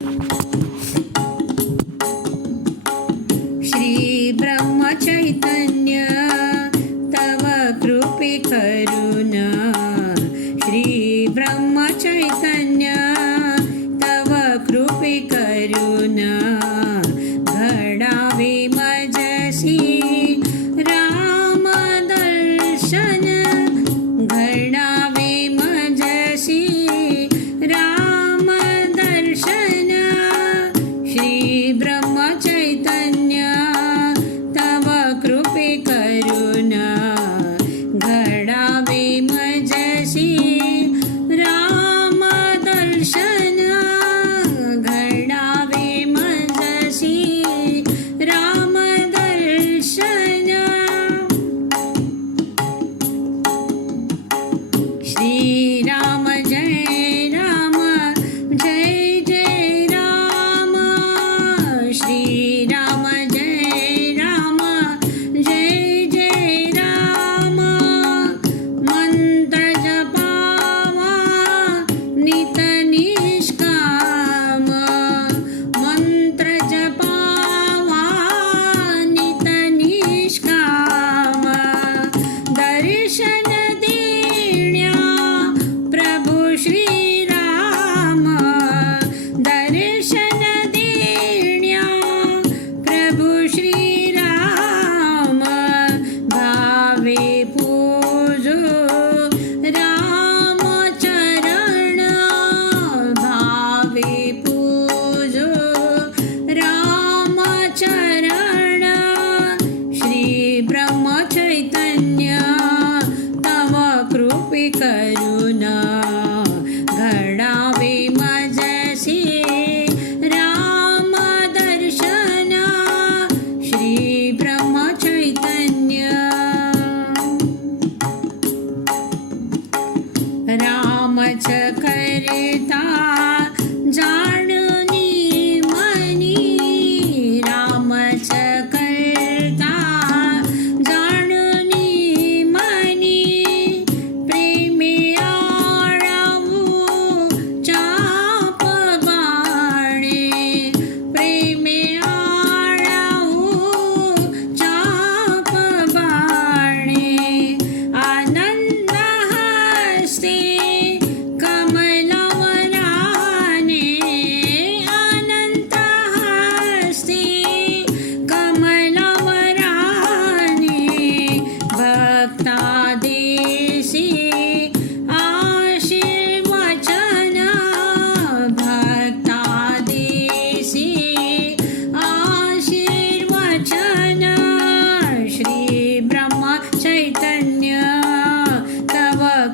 Shri रामच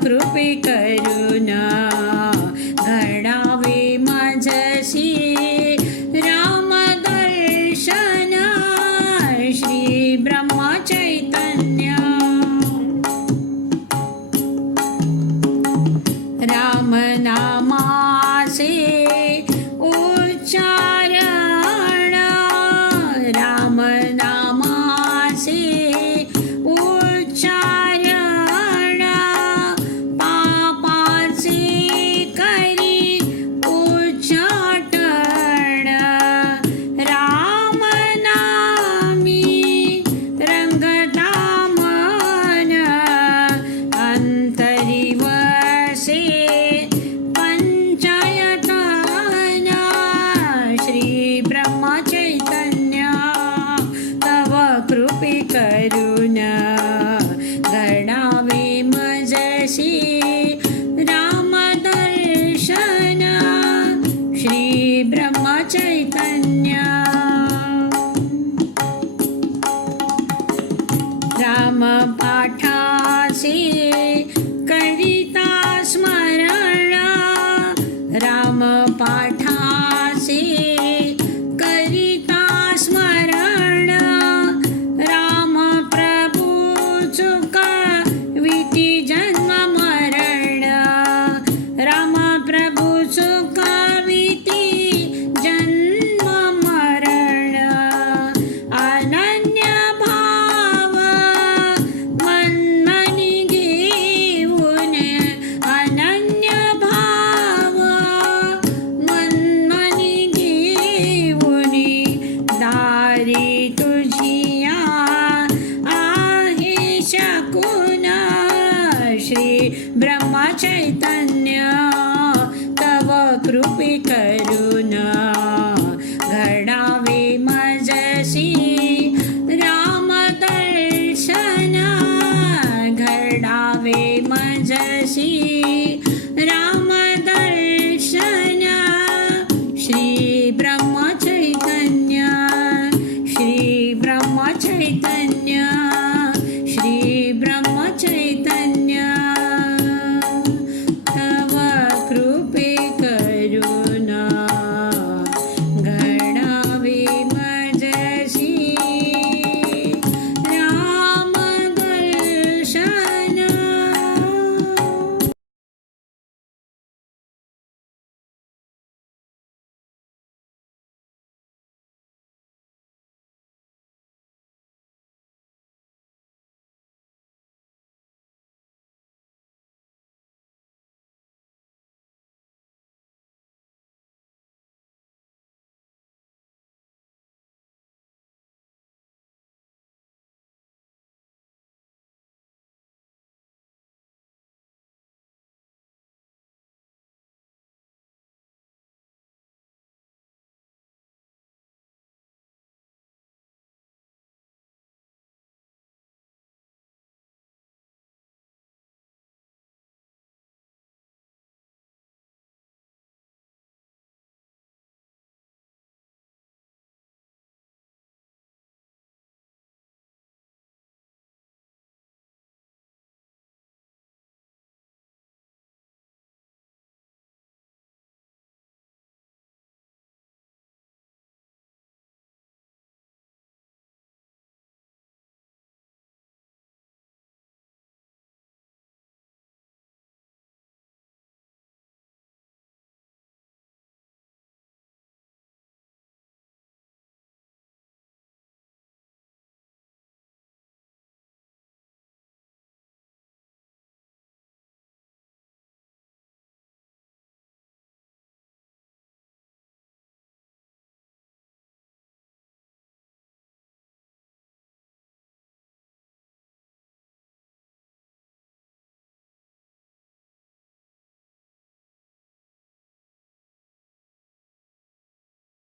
కృపికై पाठासे Thank you.